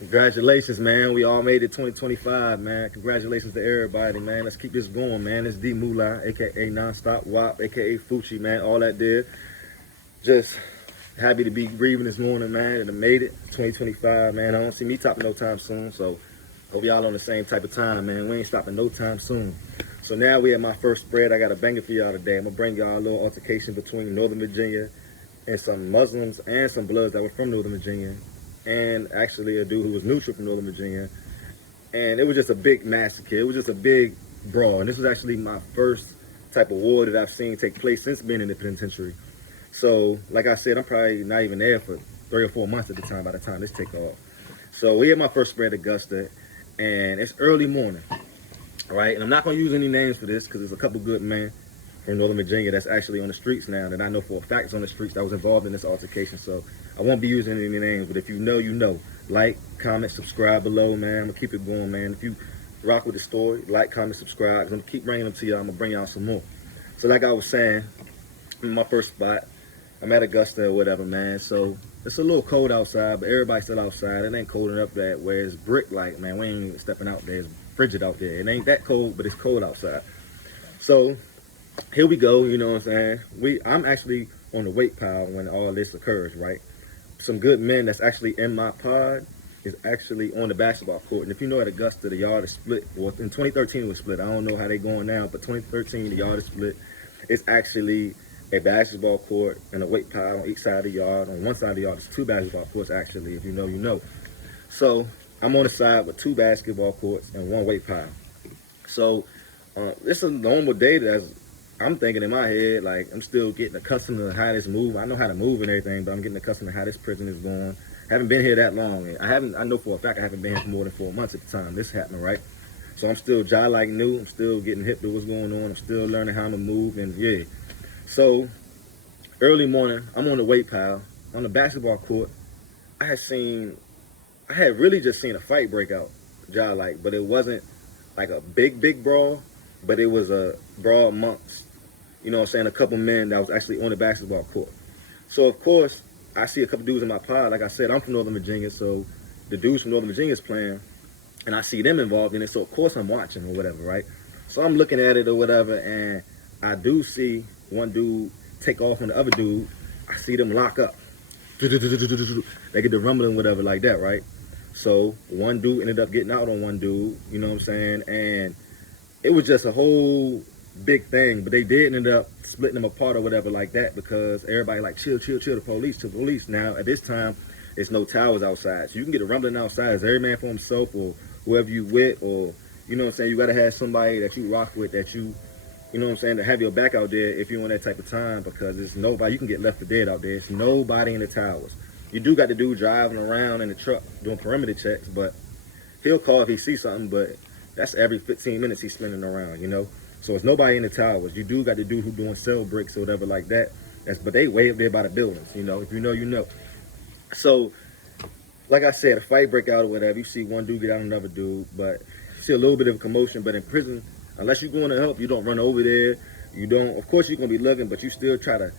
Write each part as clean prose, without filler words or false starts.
Congratulations, man. We all made it 2025, man. Congratulations to everybody, man. Let's keep this going, man. It's D Moolah, aka Nonstop Wop, aka Fucci, man. All that did. Just happy to be breathing this morning, man. And I made it 2025, man. I don't see me stopping no time soon, so hope y'all on the same type of time, man. We ain't stopping no time soon. So now we at my first spread. I got a banger for y'all today. I'm gonna bring y'all a little altercation between Northern Virginia and some Muslims and some Bloods that were from Northern Virginia, and actually a dude who was neutral from Northern Virginia. And it was just a big massacre. It was just a big brawl. And this was actually my first type of war that I've seen take place since being in the penitentiary. So, like I said, I'm probably not even there for 3 or 4 months at the time by the time this take off. So we had my first spread at AUGUSTA, and it's early morning, right? And I'm not going to use any names for this because there's a couple good men from Northern Virginia that's actually on the streets now that I know for a fact is on the streets that was involved in this altercation. So I won't be using any names, but if you know, you know. Like, comment, subscribe below, man. I'm going to keep it going, man. If you rock with the story, like, comment, subscribe. I'm going to keep bringing them to y'all. I'm going to bring y'all some more. So like I was saying, in my first spot, I'm at AUGUSTA or whatever, man. So it's a little cold outside, but everybody's still outside. It ain't cold enough that where it's brick-like, man. We ain't even stepping out there. It's frigid out there. It ain't that cold, but it's cold outside. So here we go, you know what I'm saying? I'm actually on the weight pile when all this occurs, right? Some good men that's actually in my pod is actually on the basketball court. And if you know at AUGUSTA, the yard is split. Well, in 2013 it was split. I don't know how they going now, but 2013, the yard is split. It's actually a basketball court and a weight pile on each side of the yard. On one side of the yard, there's 2 basketball courts, actually. If you know, you know. So I'm on the side with 2 basketball courts and 1 weight pile. So it's a normal day that's, I'm thinking in my head, like, I'm still getting accustomed to how this move. I know how to move and everything, but I'm getting accustomed to how this prison is going. I haven't been here that long. I know for a fact I haven't been here for more than 4 months at the time this happened, right? So I'm still like new. I'm still getting hip to what's going on. I'm still learning how to move, and yeah. So early morning, I'm on the weight pile on the basketball court. I had really just seen a fight break out, like, but it wasn't like a big brawl, but it was a brawl amongst, you know what I'm saying, a couple men that was actually on the basketball court. So of course, I see a couple dudes in my pod. Like I said, I'm from Northern Virginia, so the dudes from Northern Virginia is playing, and I see them involved in it, so of course I'm watching or whatever, right? So I'm looking at it or whatever, and I do see one dude take off on the other dude. I see them lock up. They get the rumbling, whatever, like that, right? So one dude ended up getting out on one dude, you know what I'm saying? And it was just a whole big thing, but they did end up splitting them apart or whatever like that because everybody like, chill, the police. Now, at this time, there's no towers outside. So you can get a rumbling outside. It's every man for himself or whoever you with, or, you know what I'm saying, you got to have somebody that you rock with that you know what I'm saying, to have your back out there if you're on that type of time, because there's nobody, you can get left for dead out there. It's nobody in the towers. You do got the dude driving around in the truck doing perimeter checks, but he'll call if he sees something, but that's every 15 minutes he's spinning around, you know? So it's nobody in the towers. You do got the dude who doing cell bricks or whatever like that. But they way up there by the buildings, you know? If you know, you know. So, like I said, a fight break out or whatever. You see one dude get out on another dude, but you see a little bit of a commotion. But in prison, unless you're going to help, you don't run over there. You don't, of course you're going to be looking, but you still try to,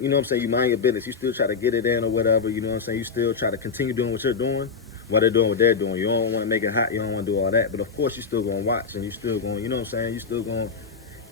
you know what I'm saying, you mind your business. You still try to get it in or whatever, you know what I'm saying? You still try to continue doing what you're doing while they're doing what they're doing. You don't want to make it hot. You don't want to do all that. But of course, you're still going to watch, and you're still going, you know what I'm saying? You still going,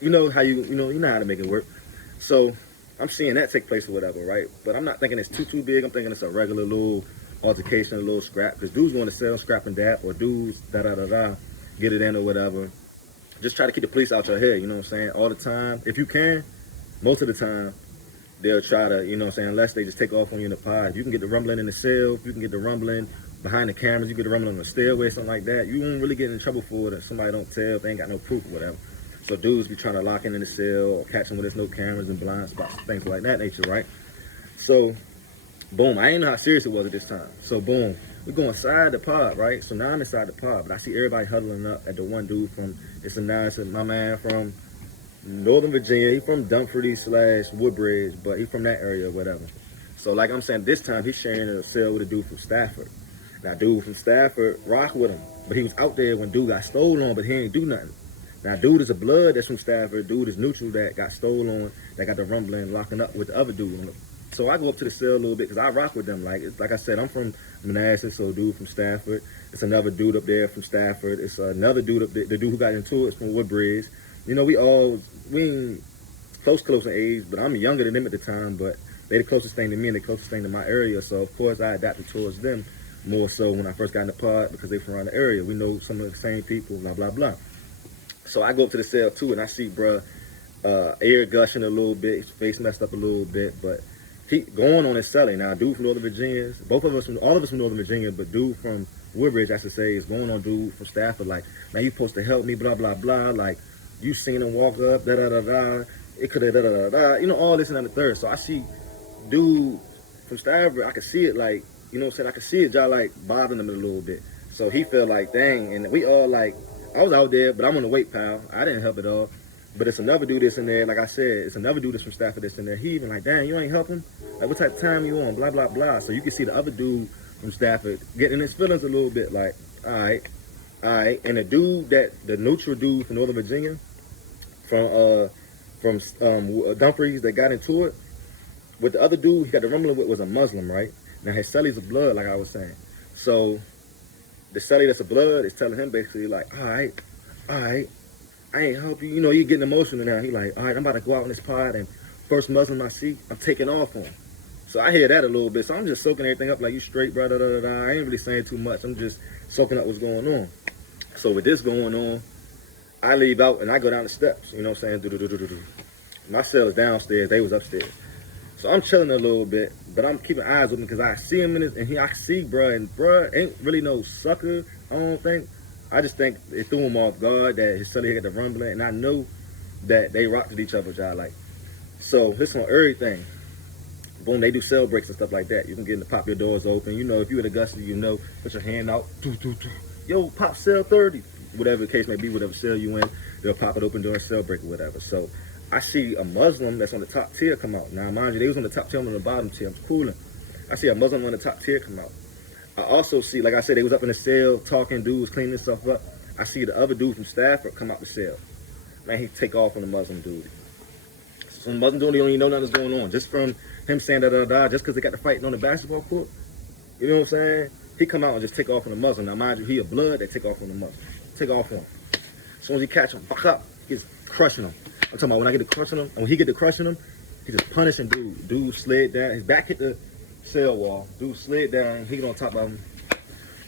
you know how you know how to make it work. So I'm seeing that take place or whatever, right? But I'm not thinking it's too big. I'm thinking it's a regular little altercation, a little scrap. Because dudes want to sell scrap and dap, or dudes get it in or whatever. Just try to keep the police out your head, you know what I'm saying? All the time. If you can, most of the time, they'll try to, you know what I'm saying, unless they just take off on you in the pod. You can get the rumbling in the cell. You can get the rumbling behind the cameras. You get the rumbling on the stairway, something like that. You won't really get in trouble for it if somebody don't tell, if they ain't got no proof or whatever. So dudes be trying to lock in the cell or catch them when there's no cameras and blind spots, things like that nature, right? So, boom. I didn't know how serious it was at this time. So, boom. We're going inside the pod, right? So now I'm inside the pod, but I see everybody huddling up at the one dude from, my man from Northern Virginia. He from Dumfries/Woodbridge, but he from that area or whatever. So like I'm saying, this time he's sharing a cell with a dude from Stafford. Now dude from Stafford rocked with him, but he was out there when dude got stolen on, but he ain't do nothing. Now dude is a blood that's from Stafford. Dude is neutral that got stolen on, that got the rumbling, locking up with the other dude So I go up to the cell a little bit because I rock with them. Like I said, I'm from Manassas, so dude from Stafford. It's another dude up there from Stafford. It's another dude up there, the dude who got into it is from Woodbridge. You know, we ain't close in age, but I'm younger than them at the time, but they the closest thing to me and the closest thing to my area. So of course I adapted towards them more so when I first got in the pod because they from around the area. We know some of the same people, blah, blah, blah. So I go up to the cell too and I see bruh air gushing a little bit, his face messed up a little bit, but he going on his celly. Now dude from Northern Virginia, all of us from Northern Virginia, but dude from Woodbridge, I should say, is going on dude from Stafford, like, man, you supposed to help me, blah, blah, blah, like, you seen him walk up, da, da, da, da, it could have, da, da, da, da, you know, all this and that and the third. So I see dude from Stafford, I could see it, like, you know what I'm saying, I could see it, y'all, like, bothering him a little bit. So he felt like, dang, and we all, like, I was out there, but I'm on the weight pile. I didn't help at all. But it's another dude that's in there, like I said, it's another dude that's from Stafford that's in there. He even like, damn, you ain't helping? Like, what type of time you on? Blah, blah, blah. So you can see the other dude from Stafford getting his feelings a little bit, like, all right. And the neutral dude from Northern Virginia, from Dumfries that got into it, with the other dude he got the rumbling with was a Muslim, right? Now his cellies of blood, like I was saying. So the celly that's a blood is telling him basically like, all right, I ain't help you. You know, you're getting emotional now. He like, all right, I'm about to go out in this pod and first Muslim I see, I'm taking off on him. So I hear that a little bit. So I'm just soaking everything up like, you straight, bro, da, da, da, da. I ain't really saying too much. I'm just soaking up what's going on. So with this going on, I leave out and I go down the steps. You know what I'm saying? My cell is downstairs. They was upstairs. So I'm chilling a little bit, but I'm keeping eyes open because I see him in this, and I see bruh, and bruh ain't really no sucker, I don't think. I just think it threw him off guard that his celly had the rumbling, and I know that they rocked with each other, y'all, like. So this on everything. Boom, they do cell breaks and stuff like that. You can get in to pop your doors open. You know, if you at Augusta, you know, put your hand out. Yo, pop cell 30. Whatever the case may be, whatever cell you in, they'll pop it open during cell break or whatever. So I see a Muslim that's on the top tier come out. Now, mind you, they was on the top tier, I'm on the bottom tier. I'm cooling. I see a Muslim on the top tier come out. I also see, like I said, they was up in the cell talking, dudes cleaning stuff up. I see the other dude from Stafford come out the cell. Man, he take off on the Muslim dude. So the Muslim dude don't even know nothing's going on. Just from him saying da-da-da-da, just because they got the fighting on the basketball court. You know what I'm saying? He come out and just take off on the Muslim. Now, mind you, he a blood, they take off on the Muslim. Take off on him. As soon as he catch him, fuck up, he's crushing him. I'm talking about when I get to crushing him, and when he get to crushing him, he just punishing dude. Dude slid down, his back hit the cell wall. Dude slid down, he get on top of him,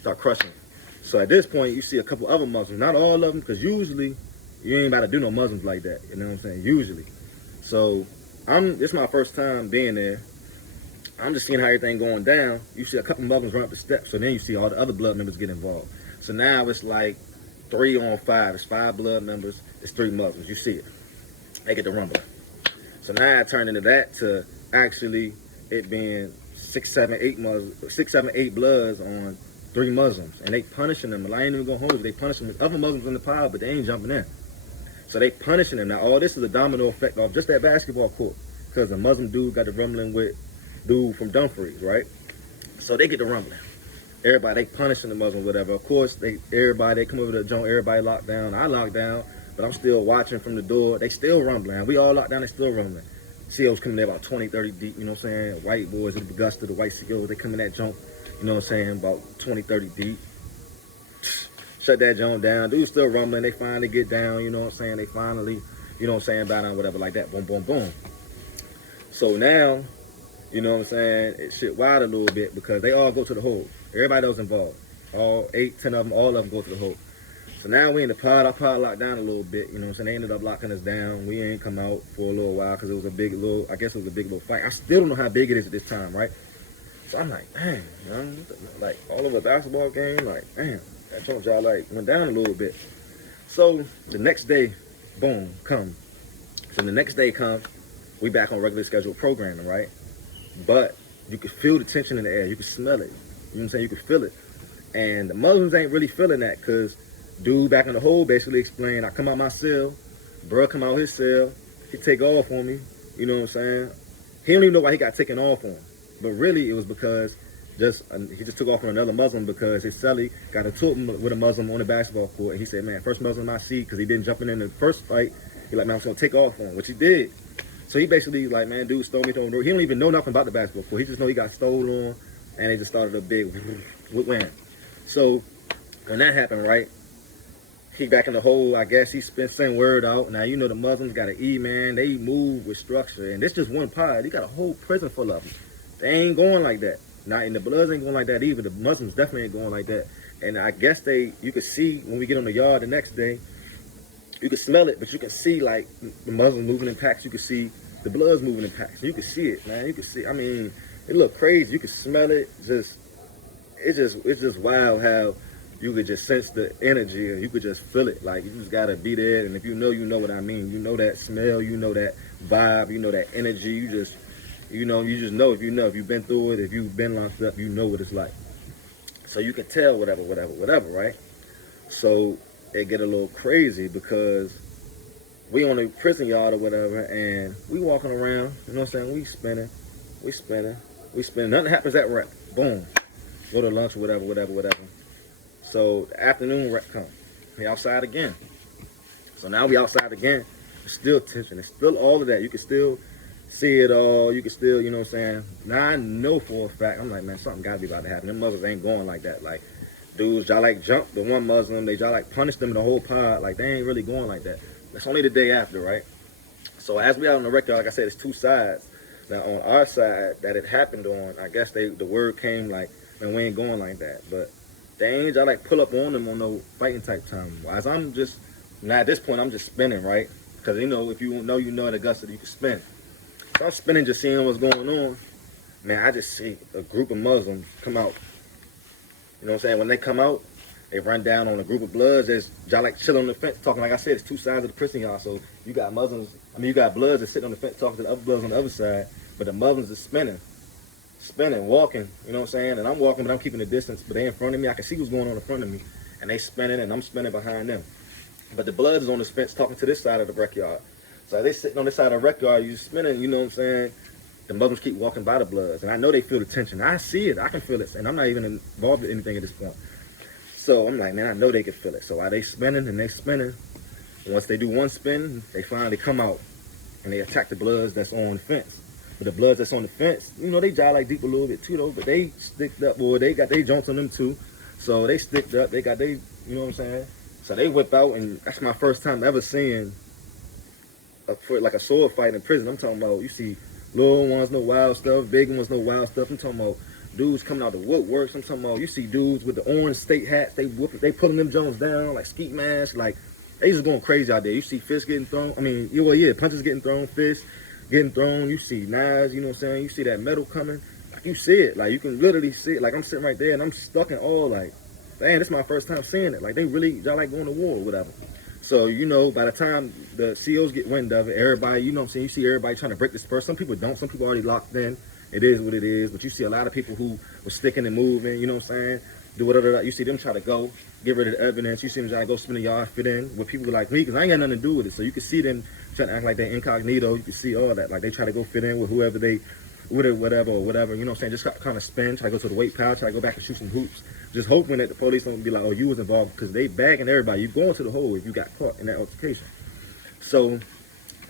start crushing him. So at this point, you see a couple other Muslims, not all of them, because usually you ain't about to do no Muslims like that. You know what I'm saying? Usually. So this is my first time being there. I'm just seeing how everything going down. You see a couple Muslims run up the steps, so then you see all the other blood members get involved. So now it's like 3 on 5. It's 5 blood members. It's 3 Muslims. You see it. They get the rumbling. So now I turned into that to actually it being 6, 7, 8 Muslims, 6, 7, 8 bloods on 3 Muslims, and they punishing them. I ain't even gonna hold you. They punishing them. Other Muslims in the pile, but they ain't jumping in. So they punishing them. Now all this is a domino effect off just that basketball court, because the Muslim dude got the rumbling with dude from Dumfries, right? So they get the rumbling. Everybody, they punishing the Muslim, whatever. Of course, they come over to the joint, everybody locked down. I locked down, but I'm still watching from the door. They still rumbling. We all locked down, they still rumbling. COs coming there about 20, 30 deep, you know what I'm saying? White boys in Augusta, the white COs, they come in that joint, you know what I'm saying, about 20, 30 deep. Shut that joint down. Dude's still rumbling. They finally get down, you know what I'm saying? They finally, you know what I'm saying, bow down, whatever, like that. Boom, boom, boom. So now, you know what I'm saying, it shit wild a little bit because they all go to the hole. Everybody that was involved. All 8, 10 of them, all of them go to the hole. So now we in the pod. Our pod locked down a little bit, you know what I'm saying? They ended up locking us down. We ain't come out for a little while because it was a big little, I guess it was a big little fight. I still don't know how big it is at this time, right? So I'm like, dang, man, like all over a basketball game, like, damn, that joint y'all like went down a little bit. So the next day, boom, come. So the next day come, we back on regular scheduled programming, right? But you could feel the tension in the air. You could smell it. You know what I'm saying? You could feel it. And the Muslims ain't really feeling that because dude back in the hole basically explained, I come out my cell, bruh come out his cell, he take off on me, you know what I'm saying? He don't even know why he got taken off on. But really it was because he just took off on another Muslim because his celly got into it with a Muslim on the basketball court. And he said, man, first Muslim I see, because he didn't jump in the first fight, he like, man, I'm just going to take off on him, which he did. So he basically like, man, dude stole me from the door. He don't even know nothing about the basketball court. He just know he got stolen, and they just started a big wham. So when that happened, right, he back in the hole. I guess he sent word out. Now, you know, the Muslims got an E, man. They move with structure. And this just one pod. He got a whole prison full of them. They ain't going like that. Not in the Bloods ain't going like that either. The Muslims definitely ain't going like that. And I guess you could see when we get on the yard the next day, you could smell it, but you can see like the Muslims moving in packs. You can see the Bloods moving in packs. You can see it, man. You can see. I mean, it look crazy. You can smell it. It's just wild how you could just sense the energy and you could just feel it. Like, you just gotta be there. And if you know what I mean. You know that smell. You know that vibe. You know that energy. You just know if you've been through it. If you've been locked up, you know what it's like. So you can tell whatever, right? So it get a little crazy because we on the prison yard or whatever, and we walking around, you know what I'm saying? We spinning. Nothing happens at rec. Boom. Go to lunch or whatever. So the afternoon rec come. We outside again. So now we outside again. It's still tension. It's still all of that. You can still see it all. You can still, you know what I'm saying? Now I know for a fact, I'm like, man, something gotta be about to happen. Them Muslims ain't going like that. Like, dudes, y'all like jumped the one Muslim, y'all like punished them in the whole pod. Like, they ain't really going like that. That's only the day after, right? So as we out on the record, like I said, it's two sides. Now on our side that it happened on, I guess the word came like, man, we ain't going like that. But they ain't y'all like pull up on them on no fighting type time. As I'm just, now at this point, I'm just spinning, right? Because, you know, if you know at Augusta, you can spin. So I'm spinning, just seeing what's going on. Man, I just see a group of Muslims come out. You know what I'm saying? When they come out, they run down on a group of Bloods. Y'all like chilling on the fence talking. Like I said, it's two sides of the prison, y'all. So you got you got Bloods that sitting on the fence talking to the other Bloods on the other side. But the Muslims is spinning, walking. You know what I'm saying? And I'm walking, but I'm keeping the distance. But they in front of me. I can see what's going on in front of me. And they spinning, and I'm spinning behind them. But the Bloods is on the fence talking to this side of the rec yard. So they sitting on this side of the rec yard, you spinning, you know what I'm saying? The Muslims keep walking by the Bloods. And I know they feel the tension. I see it. I can feel it. And I'm not even involved in anything at this point. So I'm like, man, I know they can feel it. So while they spinning and they spinning, once they do one spin, they finally come out. And they attack the Bloods that's on the fence. But the Bloods that's on the fence, you know, they jaw like deep a little bit too, though. But they sticked up, boy. They got their joints on them too. So they sticked up. They got you know what I'm saying? So they whip out, and that's my first time ever seeing like a sword fight in prison. I'm talking about, you see little ones, no wild stuff, big ones, no wild stuff. I'm talking about dudes coming out the woodworks. I'm talking about, you see dudes with the orange state hats. They pulling them Jones down like skeet masks. Like, they just going crazy out there. You see fists getting thrown. I mean, punches getting thrown, fists getting thrown. You see knives, you know what I'm saying? You see that metal coming. Like, you see it. Like, you can literally see it. Like, I'm sitting right there, and I'm stuck in awe. Like, man, this is my first time seeing it. Like, y'all like going to war or whatever. So, you know, by the time the COs get wind of it, everybody, you know what I'm saying, you see everybody trying to break this purse. Some people don't. Some people already locked in. It is what it is. But you see a lot of people who were sticking and moving, you know what I'm saying, do whatever. You see them try to go, get rid of the evidence. You see them try to go spin the yard, fit in with people like me, because I ain't got nothing to do with it. So you can see them trying to act like they're incognito. You can see all that. Like, they try to go fit in with whoever whatever, you know what I'm saying, just kind of spin, try to go to the weight pile, try to go back and shoot some hoops. Just hoping that the police don't be like, oh, you was involved, because they bagging everybody. You going to the hole if you got caught in that altercation. So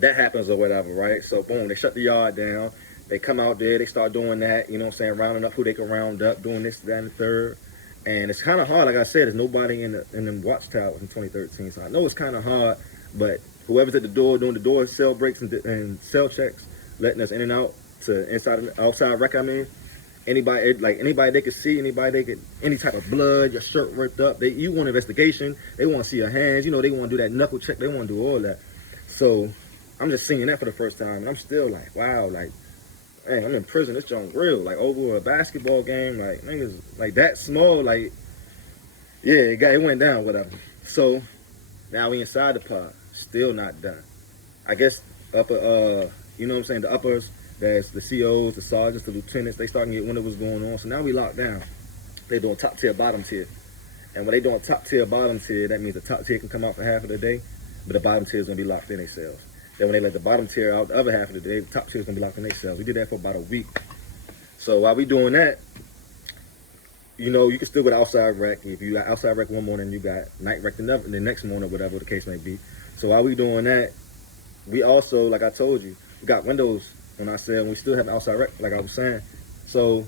that happens or whatever, right? So boom, they shut the yard down. They come out there, they start doing that, you know what I'm saying, rounding up who they can round up, doing this, that, and the third. And it's kind of hard, like I said, there's nobody in them watchtowers in 2013. So I know it's kind of hard, but whoever's at the door doing the door cell breaks and cell checks, letting us in and out to outside rec, I mean, anybody they could see, any type of blood, your shirt ripped up, you want investigation, they want to see your hands, you know, they want to do that knuckle check, they want to do all that. So I'm just seeing that for the first time, and I'm still like, wow, like, man, I'm in prison, this junk real, like, over a basketball game, like, niggas, like, that small, like, yeah, it went down, whatever. So now we inside the pod, still not done. I guess upper, you know what I'm saying, the uppers, that's the COs, the sergeants, the lieutenants, they starting to get wind of what's going on. So now we locked down. They doing top tier, bottom tier. And when they doing top tier, bottom tier, that means the top tier can come out for half of the day, but the bottom tier is going to be locked in themselves. Then when they let the bottom tier out the other half of the day, the top tier is going to be locked in themselves. We did that for about a week. So while we doing that, you know, you can still go to outside rec. If you got outside rec one morning, you got night rec the next morning, whatever the case may be. So while we doing that, we also, like I told you, we got windows on our cell, and we still have an outside rec, like I was saying. So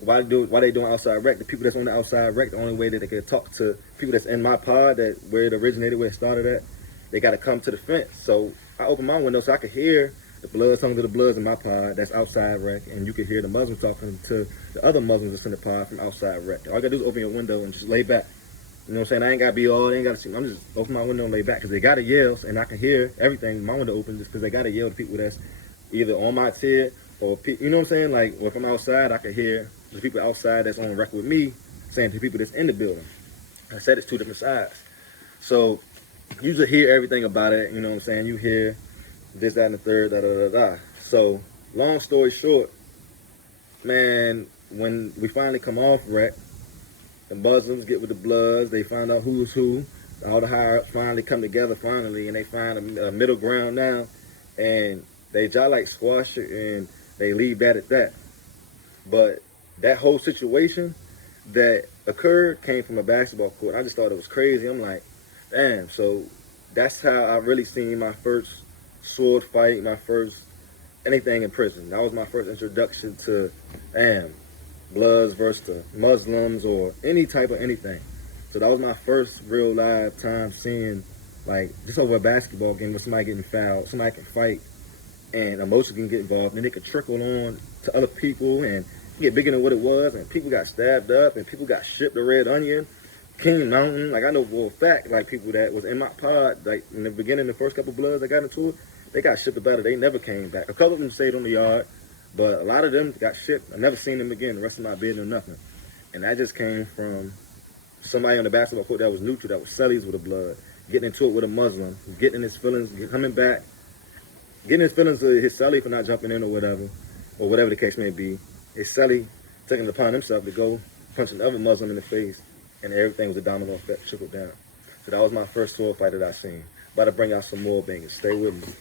why they doing outside rec? The people that's on the outside rec, the only way that they can talk to people that's in my pod, that where it originated, where it started at, they got to come to the fence. So I open my window so I could hear the Bloods talking to the Bloods in my pod that's outside rec, and you can hear the Muslims talking to the other Muslims that's in the pod from outside rec. All I gotta do is open your window and just lay back. You know what I'm saying? I ain't gotta be all, they ain't gotta see. I'm just open my window and lay back because they gotta yell, and I can hear everything. My window open just because they gotta yell to people that's either on my tier or you know what I'm saying? Like if I'm outside, I can hear the people outside that's on record with me saying to the people that's in the building. I said it's two different sides. So you just hear everything about it. You know what I'm saying? You hear this, that, and the third, da da da da. So long story short, man, when we finally come off rec, the Muslims get with the Bloods, they find out who's who, all the higher-ups finally come together finally, and they find a middle ground now, and they just like squash it, and they leave that at that. But that whole situation that occurred came from a basketball court. I just thought it was crazy. I'm like, damn, so that's how I really seen my first sword fight, my first anything in prison. That was my first introduction to, damn, Bloods versus the Muslims or any type of anything. So that was my first real live time seeing, like, just over a basketball game where somebody getting fouled, somebody can fight, and emotion can get involved, and it could trickle on to other people and get bigger than what it was, and people got stabbed up, and people got shipped to Red Onion, King Mountain. Like, I know for a fact, like, people that was in my pod, like, in the beginning, the first couple of Bloods that got into it, they got shipped about it. They never came back. A couple of them stayed on the yard, but a lot of them got shipped. I never seen them again the rest of my bid or nothing. And that just came from somebody on the basketball court that was neutral, that was cellies with a Blood, getting into it with a Muslim, getting his feelings, coming back, getting his feelings to his celly for not jumping in or whatever the case may be. His celly taking it upon himself to go punch another Muslim in the face, and everything was a domino effect, trickled down. So that was my first sword fight that I seen. About to bring out some more bangers. Stay with me.